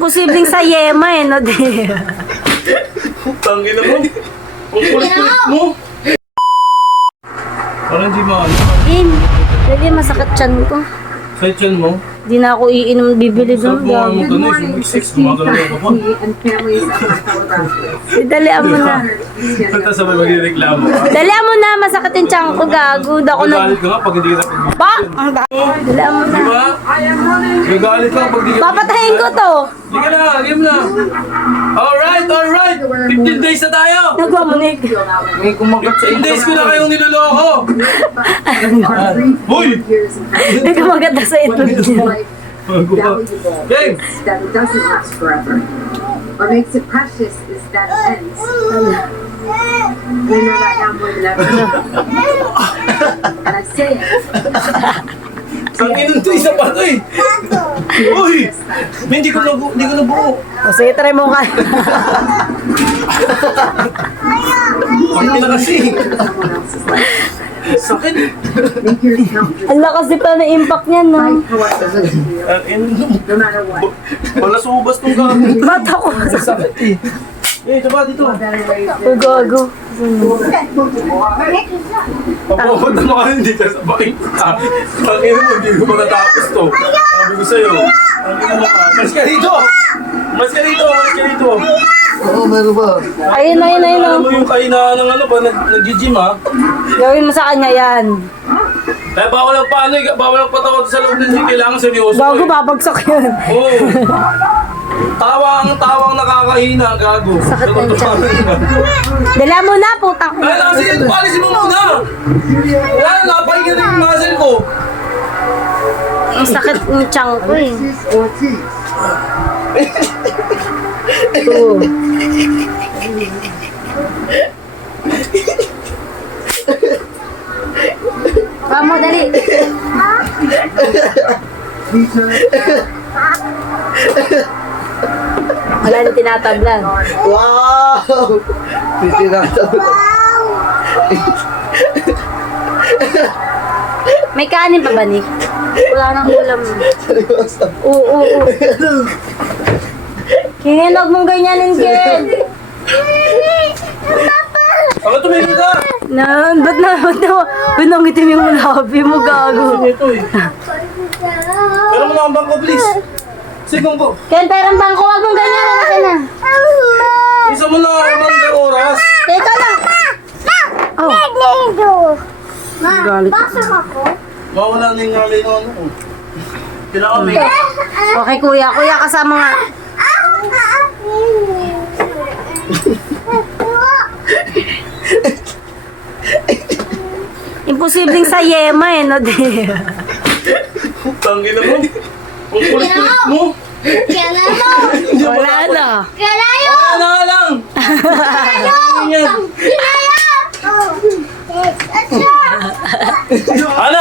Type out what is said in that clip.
Imposibleng sa yema eh, no? Tangin na mo. Ang kulit-kulit mo. Parang di maano. In, pwede masakit tiyan ko. Sa tiyan mo? Di na ako iinom bibili doon. Sabi mo ano, sex, gumagalaw ka pa. Dalian mo na. Pagka sabay magreklamo ka. Dalian mo na, masakit yung tiyan ko, gago. Ako na. Gagalit ka nga pag hindi ka napag- Ba? Dalian mo na. Di ba? Gagalit ka pag di ka... Papatayin ko to. Hindi ka na, game na. Alright, alright. 15 days na tayo. Nagwamunig. May kumagat sa 15 days ko na kayong niloloko. Hoy! Nagkamagat na sa itlog niya. Valuable Game! is that it doesn't last forever. What makes it precious is that it ends. We know that now more than ever. And I say it. Sangin to, isa pa to eh. Uy! Hindi ko nabuo. O sige, try mo ka. Hindi na kasi. Someone else's life. Sakit. Make yours count. Ang lakas din pala na impact niyan, no? Fight for what matters to you, no matter what. Wala subas tong gagawin. Ba't ako? Sakit eh. Eh, diba dito? Better ways Ang gago. Pagpapot na mga hindi ka sa bakin. Tangin mo, hindi ko matatapos to. Sabi ko sa'yo. Tangin mo ka. Mas ka dito! Mas ka dito! Mas ka dito! Oo, meron ba? Ayun, ayun, ayun. Alam mo yung kahinaan ng ano ba? Nag-gym ha? Gawin mo sa kanya yan. Kaya bawal ang paano eh. Bawal ang patakot sa loob ng gym. Kailangan seryoso Gago, eh. babagsak yun. Oo. Tawang nakakahina, gago. Sakit Sa ng totoo. Dala mo na, putang. Kaya kasi ito, palisin mo muna. Wala na, napahinga na yung muscle ko. Ang sakit ng tiyan ko eh. Oo. Vamos, dali. Wala na tinatablan. Wow! Titinataw. May kanin pa ba, Nick? Wala nang ulam. Seryoso. Oo, oo. Kingin, huwag mong ganyanin, Ken. Bakit tumigil ka? Ba't nang itim yung labi mo, gago? Ito eh. Pero mo na ang bangko, please. Sigong ko. Ken, perang bangko, huwag mong ganyanin. Ano ka na? Isa mo na ang oras. Teka lang. Oh. Galit. Mawala na yung ngalay na ano. Kailangan may... Okay, kuya. Kuya, kasama nga. Imposibleng sa yema eh, no? Tangin na mo. Ang kulit-kulit mo. Wala na. Wala na lang. Ano?